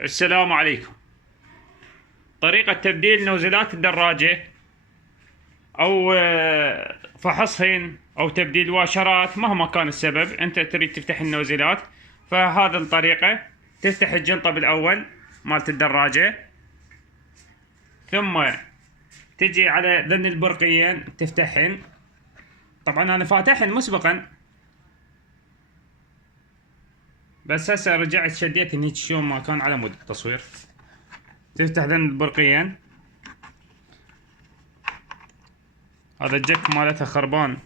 السلام عليكم. طريقة تبديل نوزلات الدراجة أو فحصهن أو تبديل واشرات مهما كان السبب. أنت تريد تفتح النوزلات، فهذا الطريقة: تفتح الجنطة بالأول مالت الدراجة، ثم تجي على ذن البرقيين تفتحهن. طبعا أنا فاتحهن مسبقا، بس هسه رجعت شديتهن هيك شلون ما كان على مود التصوير. تفتح ذن البرقيين. هذا الجك مالتها خربان،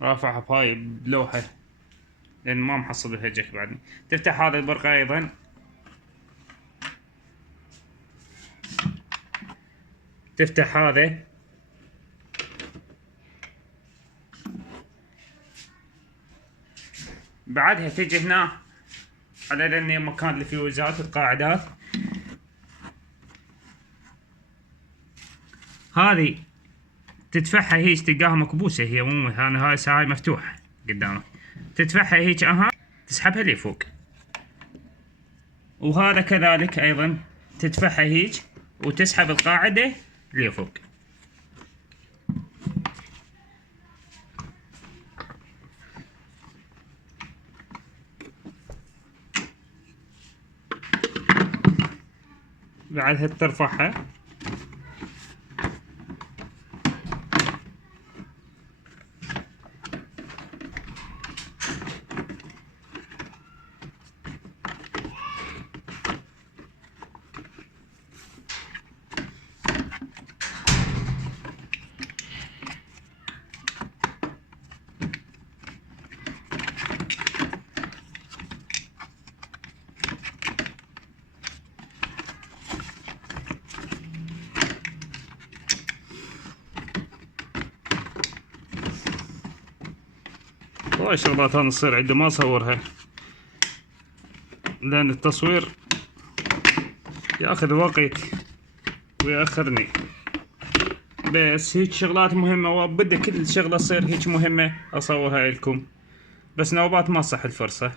رافعها بهاي بلوحة لأن ما محصل بها جك بعدني. تفتح هذا البرقة أيضا، تفتح هذا، بعدها تجي هنا على لأن مكان الفيوزات والقاعدات. هذه تدفعها هيك، تلقاها مكبوسة، هي مو أنا هاي مفتوحة قدامك. تدفعها هيك تسحبها لفوق. وهذا كذلك أيضا تدفعها هيك وتسحب القاعدة لفوق. بعدها ترفعها. والله شغلات هذا تصير عندي ما اصورها لان التصوير ياخذ وقت ويأخرني، بس هيك شغلات مهمة وبدي كل شغلة تصير هيك مهمة اصورها لكم، بس نوبات ما صح الفرصة.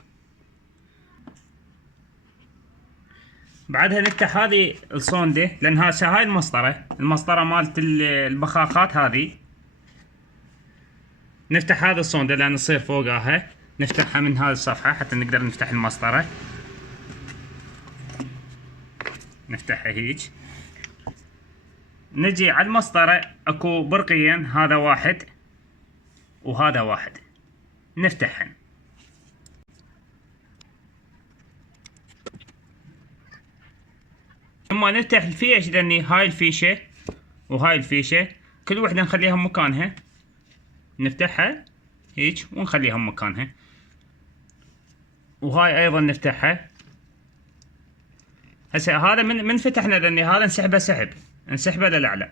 بعدها نفتح هذه الصوندة، لان هاي المسطرة مالت البخاخات هذه. نفتح هذا الصوندة لان تصير فوقها، نفتحها من هذه الصفحة حتى نقدر نفتح المسطرة. نفتحها هيك، نجي على المسطرة اكو برقيين، هذا واحد وهذا واحد، نفتحهن. ثم نفتح الفيش، لاني هاي الفيشة وهاي الفيشة كل وحدة نخليها مكانها، نفتحها هيك ونخليها مكانها. وهاي ايضا نفتحها. هسه هذا من فتحنا، لاني هذا نسحبه للاعلى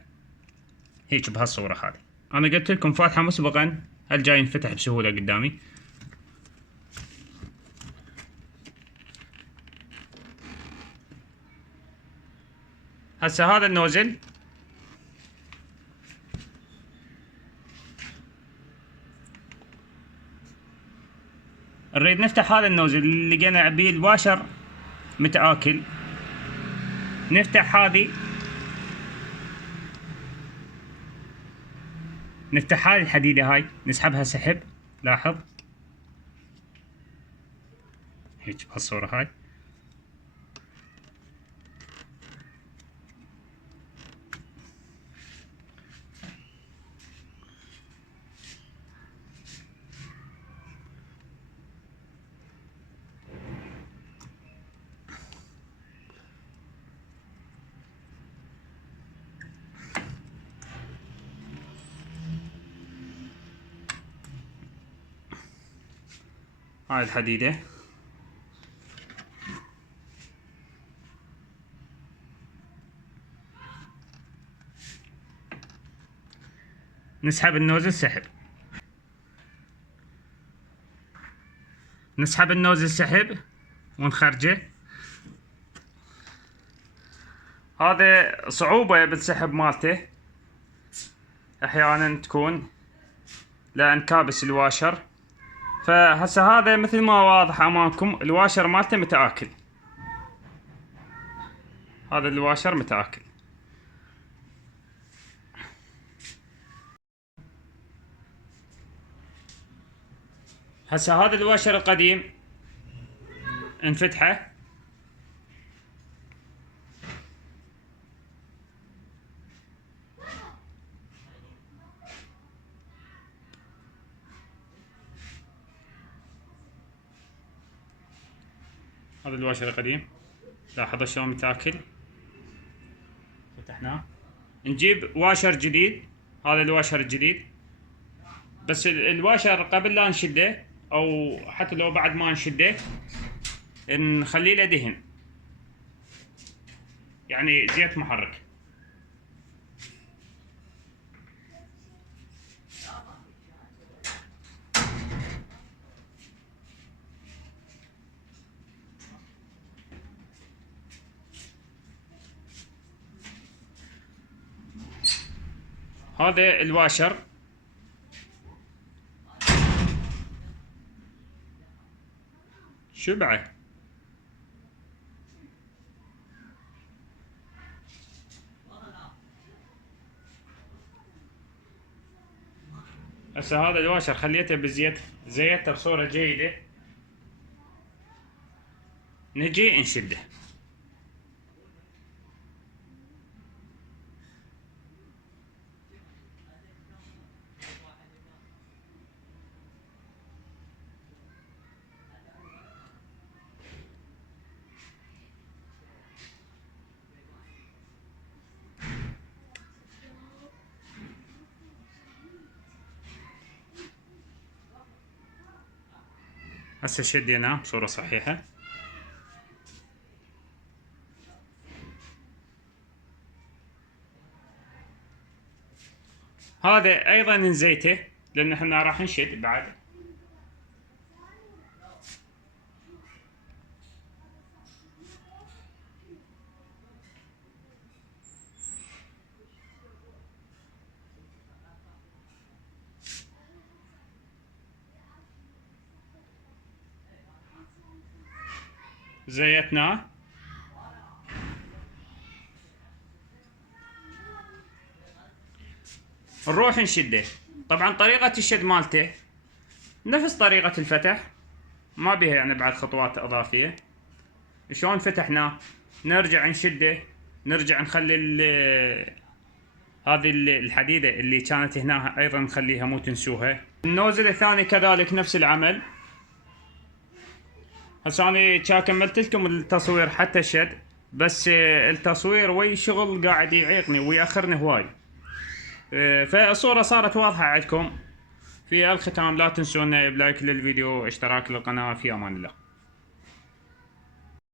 هيك بهالصورة. هذه انا قلت لكم فاتحة مسبقا، هل جاي ينفتح بسهولة قدامي. هسه هذا النوزل نريد نفتح هذا النوزل اللي لقينا بيه الواشر متآكل. نفتح هذه، نفتح هذه الحديدة هاي، نسحبها سحب، لاحظ هيك بهالصورة هاي. هاي الحديدة نسحب النوزل سحب، نسحب النوزل سحب ونخرجه. هذا صعوبة بالسحب مالته، احيانا تكون لان كابس الواشر. فهسه هذا مثل ما واضح امامكم الواشر مالته متآكل. هذا الواشر متآكل. هسه هذا الواشر القديم انفتحه، هذا الواشر القديم لاحظوا شلون متاكل. فتحناه، نجيب واشر جديد. هذا الواشر الجديد، بس الواشر قبل لا نشده او حتى لو بعد ما نشده نخلي له دهن، يعني زيت محرك. هذا الواشر شبعه. هسه هذا الواشر خليته بالزيت، زيته بصورة جيدة، نجي نشده. هسه شديناه بصورة صحيحة. هذا ايضا نزيته لان احنا راح نشد بعد. زيتناه، نروح نشده. طبعا طريقة الشد مالته نفس طريقة الفتح، ما بيها يعني بعد خطوات اضافية. شلون فتحناه نرجع نشده، نرجع نخلي هذه الحديدة اللي كانت هنا ايضا نخليها، مو تنسوها. النوزل الثاني كذلك نفس العمل. هسه انا كملت لكم التصوير حتى الشد، بس التصوير وي شغل قاعد يعيقني ويأخرني هواي، فالصورة صارت واضحة عندكم. في الختام لا تنسون بلايك للفيديو، اشتراك للقناة. في امان الله.